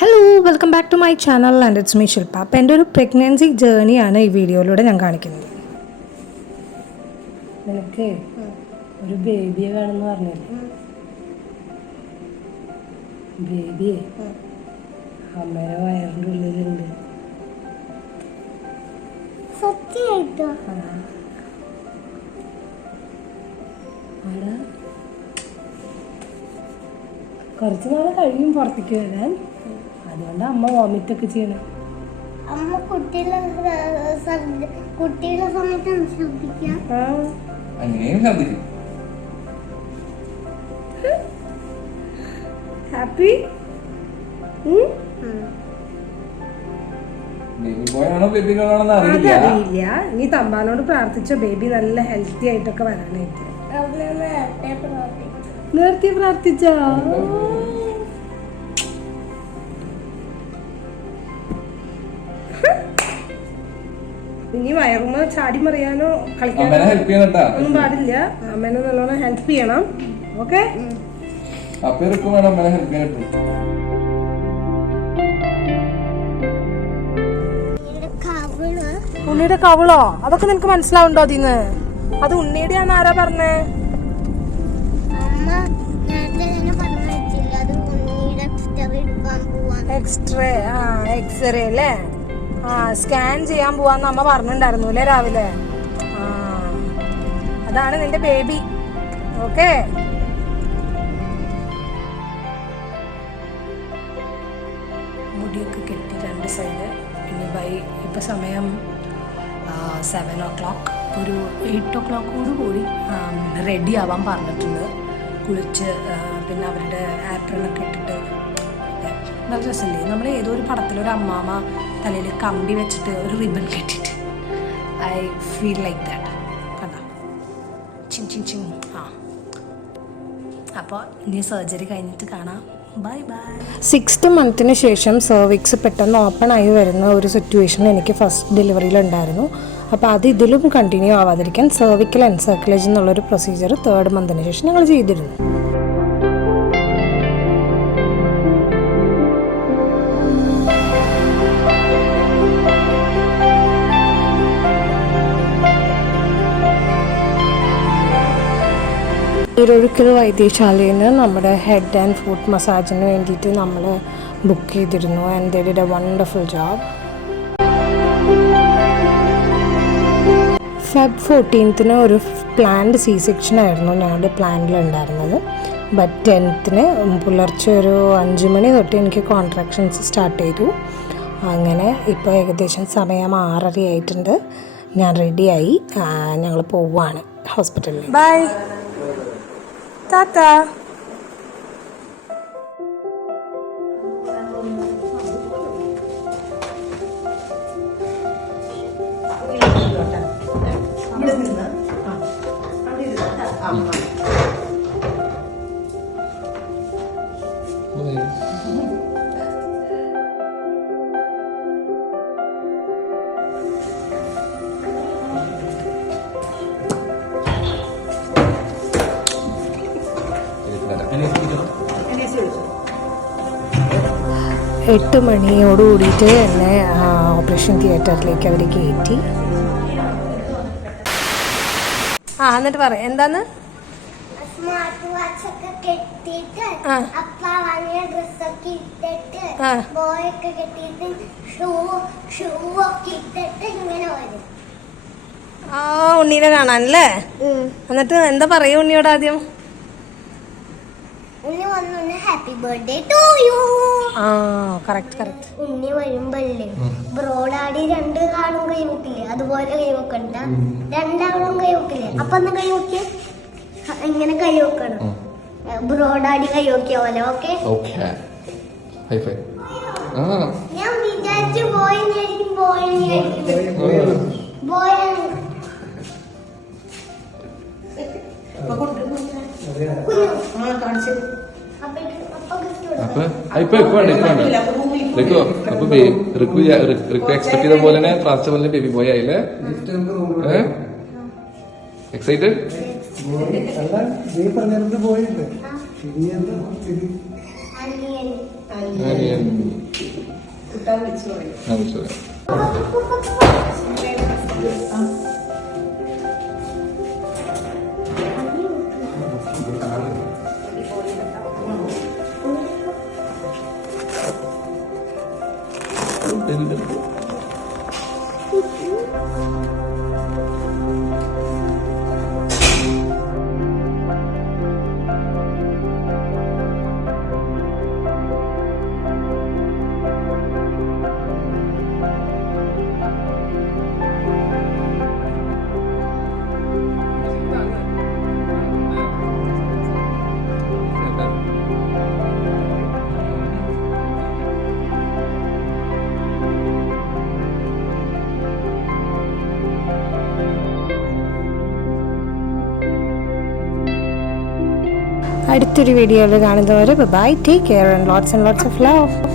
Hello welcome back to my channel and it's me Shilpa. അപ്പോൾ എൻ്റെ ഒരു പ്രഗ്നൻസി ജേർണിയാണ് ഈ വീഡിയോയിലൂടെ ഞാൻ കാണിക്കുന്നത്. നിനക്ക് ഒരു ബേബിയെ വേണമെന്ന് പറഞ്ഞില്ലേ? ബേബിയെ അമ്മയുടെ വയറിൻ്റെ ഉള്ളിലുണ്ട്. സത്യമായിട്ടോ? കുറച്ച് നാൾ കഴിയും പുറത്തേക്ക് വരാൻ. അതുകൊണ്ട് അമ്മ വോമിറ്റ് ഒക്കെ ചെയ്യണം. അമ്മ കുട്ടികളെ സമയത്ത് ശ്രദ്ധിക്കാം. ഹാപ്പി അറിയില്ല. നീ തമ്പാനോട് പ്രാർത്ഥിച്ച ബേബി നല്ല ഹെൽത്തി ആയിട്ടൊക്കെ വരാനായിട്ട്. നേരത്തെ പ്രാർത്ഥിച്ചോ? ഇനി വയറുമ ചാടി മറിയാനോ കളിക്കാനോ ഒന്നും പാടില്ല. അമ്മേനെ നല്ലോണം ഹെൽപ്പ് ചെയ്യണം. ഓക്കെ? ഉണ്ണിയുടെ കവിളോ? അതൊക്കെ നിനക്ക് മനസ്സിലാവുണ്ടോ അതിന്ന്? അത് ഉണ്ണിയുടെ ആന്ന് ആരാ പറഞ്ഞേ? എക്സ്റേ എക്സ്റേ അല്ലേ? സ്കാൻ ചെയ്യാൻ പോവാന്ന് അമ്മ പറഞ്ഞിട്ടുണ്ടായിരുന്നു അല്ലേ രാവിലെ? അതാണ് നിന്റെ ബേബി. ഓക്കെ? മുടിയൊക്കെ കെട്ടി രണ്ട് സൈഡ്. ഇനി ഇപ്പം സമയം 7 o'clock. ഒരു 8 o'clock കൂടി റെഡി ആവാൻ പറഞ്ഞിട്ടുണ്ട്. കുളിച്ച് പിന്നെ അവരുടെ ആപ്രണൊക്കെ ഇട്ടിട്ട് നല്ല രസമില്ലേ? നമ്മൾ ഏതോ ഒരു പടത്തിലൊരു അമ്മാമ്മ തലയിൽ കമ്പി വെച്ചിട്ട് ഒരു റിബൺ കെട്ടിട്ട്. I feel like that. കണ്ടാ? ചിങ്. അപ്പോൾ ഇനി സർജറി കഴിഞ്ഞിട്ട് കാണാം. Bye bye. 6th മന്തിന് ശേഷം സെർവിക്സ് പെട്ടെന്ന് ഓപ്പൺ ആയി വരുന്ന ഒരു സിറ്റുവേഷൻ എനിക്ക് ഫസ്റ്റ് ഡെലിവറിയിലുണ്ടായിരുന്നു. അപ്പോൾ അത് ഇതിലും കണ്ടിന്യൂ ആവാതിരിക്കാൻ സെർവിക്കൽ എൻസർക്കുലേഷൻ എന്നുള്ളൊരു പ്രൊസീജിയർ 3rd മന്തിന് ശേഷം ഞങ്ങൾ ചെയ്തിരുന്നു. ഈരൊഴുക്കൽ വൈദ്യശാലയിൽ നിന്ന് നമ്മുടെ ഹെഡ് ആൻഡ് ഫുട്ട് മസാജിന് വേണ്ടിയിട്ട് നമ്മൾ ബുക്ക് ചെയ്തിരുന്നു. And they did A wonderful job. Feb 14th ഒരു പ്ലാൻഡ് C-section ആയിരുന്നു ഞങ്ങളുടെ പ്ലാനിലുണ്ടായിരുന്നത്. ബട്ട് 10th പുലർച്ചെ ഒരു 5 മണി തൊട്ട് എനിക്ക് കോൺട്രാക്ഷൻസ് സ്റ്റാർട്ട് ചെയ്തു. അങ്ങനെ ഇപ്പോൾ ഏകദേശം സമയം 6:30 ആയിട്ടുണ്ട്. ഞാൻ റെഡിയായി. ഞങ്ങൾ പോവുകയാണ് ഹോസ്പിറ്റലിൽ. ബൈ ടാറ്റാ. എട്ട് മണിയോട് കൂടിയിട്ട് എന്നെ ഓപ്പറേഷൻ തിയേറ്ററിലേക്ക് അവർ കയറ്റി. എന്നിട്ട് പറയാം എന്താന്ന്? ഉണ്ണീനെ കാണാനല്ലേ? എന്നിട്ട് എന്താ പറയാ ഉണ്ണിയോട് ആദ്യം? Happy birthday to you. Correct. Unni വരുമ്പല്ലേ ബ്രോഡാടി 2 ആളും കൈ വെക്കില്ലേ? അതുപോലെ കൈ വെക്കണ്ട. 2 ആളും കൈ വെക്കില്ലേ? അപ്പൊ ഒന്ന് കൈ വെക്ക്. ഇങ്ങനെ കൈ വെക്കണം. ബ്രോഡാടി കൈ വെക്കിയ പോലെ. ഓക്കെ? ഞാൻ വിചാരിച്ചു ബോയ് എക്സ്പെക്ട് ചെയ്ത പോലെ തന്നെ പ്രാർത്ഥന പോലെ ബേബി ബോയ് ആയില്ലേ? എക്സൈറ്റഡ്? അനിയൻ അനിയൻ കുട്ടാൻ വെച്ച് പറയും. അത് ശരി. അടുത്തൊരു വീഡിയോയിൽ കാണുന്നവരെ bye, take care and lots of love.